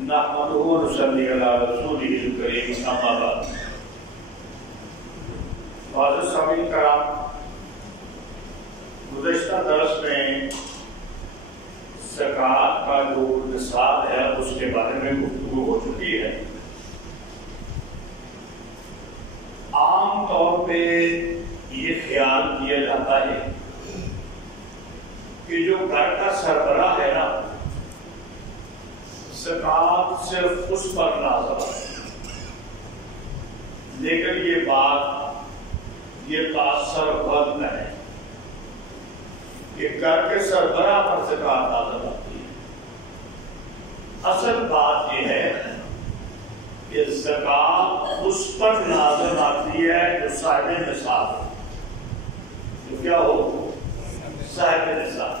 नहमदुहु व नसल्ली अला रसूलिहिल करीम अम्मा बाद। वाज़िज़ सामीन कराम, गुज़श्ता दर्स में ज़कात का जो निसाब है उसके बारे में गुफ्तगू हो चुकी है। आम तौर पे ये ख्याल किया जाता है कि जो घर का सरबराह है ना, ज़कात सिर्फ उस पर नाज़िल है। लेकिन ये बात ये तासर बंद है कि घर के सरबराह पर ज़कात नाज़िल आती है। असल बात ये है कि ज़कात उस पर नाज़िल आती है जो साहिब निसाब है। जो क्या हो? साहिब निसाब।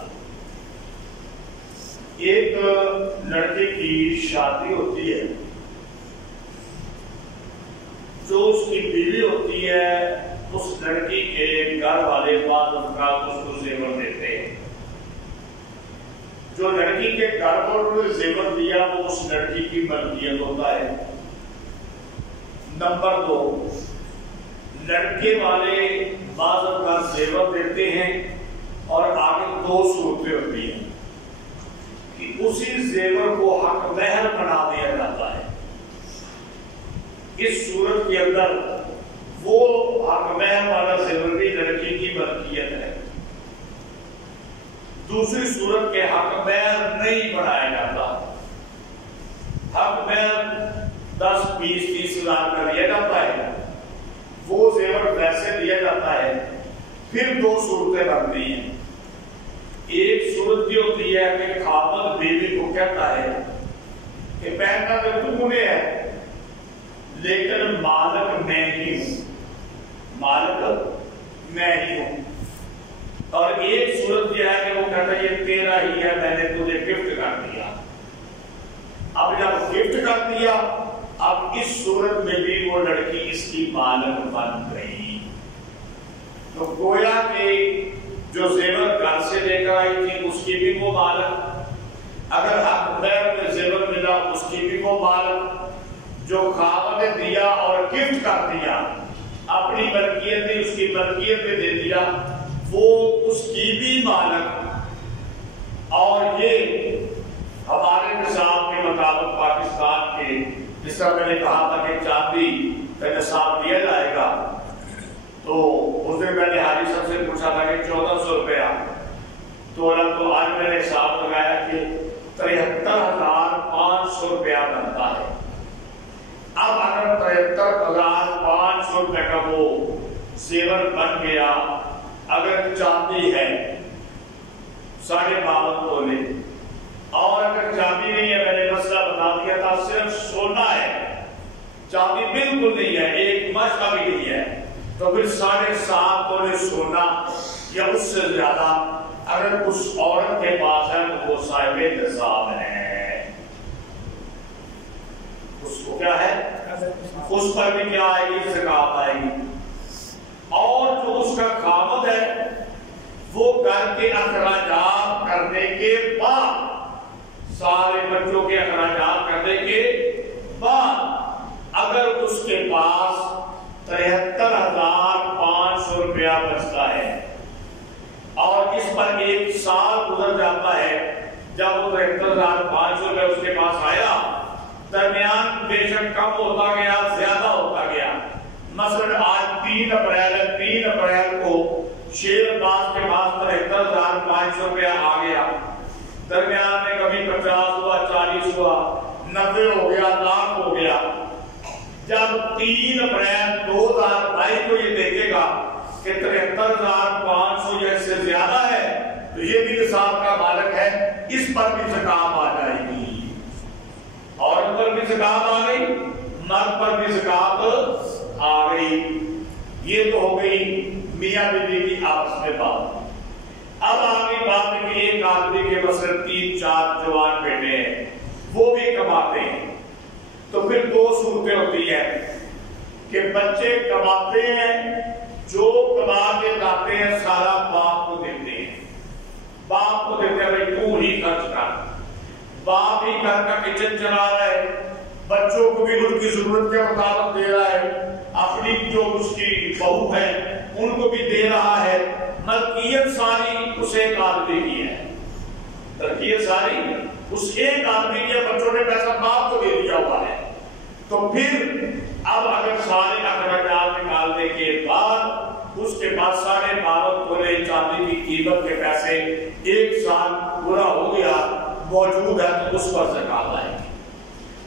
एक लड़के की शादी होती है, जो उसकी बीवी होती है, उस लड़की के घर वाले बाद उनका उसको जेवर देते हैं। जो लड़की के घर पर जेवर दिया वो उस लड़की की मलकियत होता है। नंबर 2, लड़के वाले बाद उनका जेवर देते हैं और आगे 2 सूरतें होती हैं कि उसी जेवर को हक महर बना दिया जाता है। इस सूरत के अंदर वो हक महर वाला जेवर भी लड़की की मलकियत है। दूसरी सूरत के हक महर नहीं बनाया जाता। हक महर 10, 20, 30 हजार का दिया जाता है, वो जेवर वैसे दिया जाता है। फिर 2 सूरतें बनती हैं। एक सूरत ये होती है कि खामद बीवी को कहता है कि पहनना तो तुमने है, लेकिन मालिक मैं ही हूं, मालिक मैं ही हूं। और एक सूरत यह है कि वो कहता है ये तेरा ही है, मैंने तुझे गिफ्ट कर दिया। अब जब गिफ्ट कर दिया, अब इस सूरत में भी वो लड़की इसकी मालिक बन गई। तो गोया कि जो जेवर घर से लेकर आई थी उसकी भी वो मालिक, अगर हक महर में जेवर मिला उसकी भी वो मालिक, जो खामद ने दिया और गिफ्ट कर दिया, अपनी मलकियत ने उसकी मलकियत में दे दिया, वो उसकी भी मालिक। और ये हमारे निसाब के मुताबिक पाकिस्तान के, जिस तरह मैंने कहा था कि चांदी का निसाब दिया जाएगा, तो उस दिन मैंने हाजी साहब से पूछा था कि 1400 रुपया, तो आज मैंने हिसाब लगाया कि 73,500 रुपया बनता है। अब अगर 73,500 रुपये का वो जेवर बन गया, अगर चांदी है 52.5 तोले, और अगर चांदी नहीं है, मैंने मसला बता दिया था, सिर्फ सोना है, चांदी बिल्कुल नहीं है, एक मश का भी नहीं है, तो फिर 7.5 तोले सोना या उससे ज्यादा अगर उस औरत के पास है तो वो साहिब निसाब है। उसको क्या है? उस पर भी क्या आएगी? ज़कात आएगी। और जो उसका खामद है वो घर के अखराजात करने के बाद, सारे बच्चों के अखराजात करने के बाद, अगर उसके पास 73,500 रुपया बचता है और इस पर 1 साल गुजर जाता है, जब वो 73,500 रुपया उसके पास आया, दरमियान बेशक कम होता गया, ज्यादा होता गया। मसलन आज 3 अप्रैल है, 3 अप्रैल को शेरबाज के पास 73,500 रुपया आ गया, दरमियान में कभी 50 हुआ, 40 हुआ, 90 हो गया, लाख हो गया। जब 3 अप्रैल 2022 को ये देखेगा कि 73,500 या इससे ज्यादा है, तो ये भी निसाब का मालिक है, इस पर भी ज़कात आ जाएगी। औरत पर भी ज़कात आ गई, मर्द पर भी ज़कात आ गई। ये तो हो गई मियां बीवी की आपस में बात। अब आगे बात है कि एक आदमी के मसलन 3-4 जवान बेटे हैं, वो भी कमाते हैं, तो फिर 2 सूरतें होती है कि बच्चे कमाते हैं, जो कमा के लाते हैं सारा बाप को देते हैं, बाप को देते हैं भाई तू ही खर्च कर। बाप ही घर का किचन चला रहा है, بچوں کو بھی ان کی ضرورت کے مطابق دے رہا ہے، اپنی جو اس کی بہو ہے ان کو بھی دے رہا ہے، ملکیت ساری اس ایک آدمی کی ہے، ترکیت ساری اس ایک آدمی کے، بچوں نے پیسہ باپ کو دے دیا ہوا ہے۔ تو پھر اب اگر سارے اخراجات نکالنے کے بعد اس کے بعد 12.5 تولے چاندی کی قیمت کے پیسے ایک سال پورا ہو گیا موجود ہے تو اس پر زکات آئے گی۔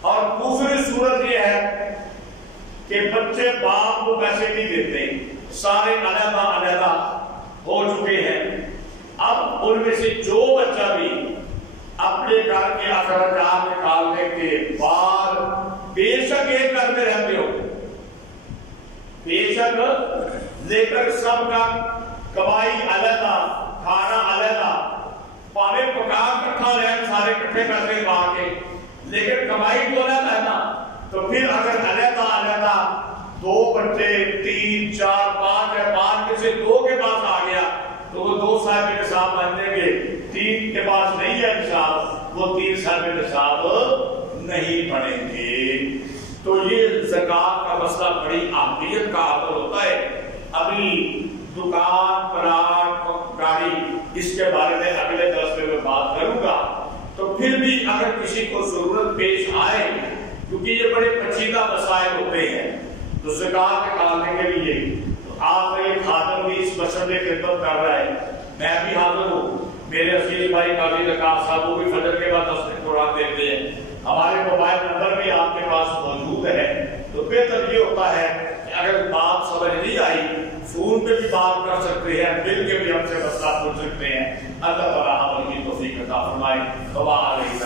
اور دوسری صورت یہ ہے کہ بچے باپ کو پیسے نہیں دیتے، سارے علیحدہ علیحدہ ہو چکے ہیں، اب ان میں سے جو بچہ بھی اپنے گھر کے اخراجات نکالنے کے بعد بے شک ایک گھر میں رہتے ہو، بے شک لیکن سب کا کمائی علیحدہ، کھانا علیحدہ، پاوے پکا کٹھا رہے سارے کٹھے پیسے کما کے، لیکن کمائی تو علیحدہ ہے نا، تو پھر اگر علیحدہ علیحدہ 2 بچے 3 4 5 ہے، 5 میں سے 2 کے پاس آ گیا تو وہ 2 سال میں نصاب بننے گے، 3 کے پاس نہیں ہے نصاب، وہ 3 سال میں نصاب نہیں پڑیں گے۔ تو یہ زکات کا مسئلہ بڑی اہمیت کا حاصل ہوتا ہے۔ ابھی دکان، پلاٹ، گاڑی، اس کے بارے میں اگلے درس میں بات کروں گا۔ تو پھر بھی اگر کسی کو ضرورت پیش آئے، کیونکہ یہ بڑے پیچیدہ مسائل ہوتے ہیں، تو زکات نکالنے کے لیے آپ کا یہ خادم بھی اس مشن میں خدمت کر رہا ہے، میں بھی حاضر ہوں، میرے عزیز بھائی قاضی رکاص صاحب وہ بھی فجر کے بعد تصدیق قرآن دیتے ہیں، ہمارے موبائل نمبر بھی آپ کے پاس موجود ہے۔ تو بہتر یہ ہوتا ہے کہ اگر بات سمجھ نہیں آئی فون پہ بھی بات کر سکتے ہیں، مل کے بھی ہم سے مسئلہ پوچھ سکتے ہیں۔ اللہ تعالیٰ ہمیں توفیق عطا فرمائے۔ دعا علیہ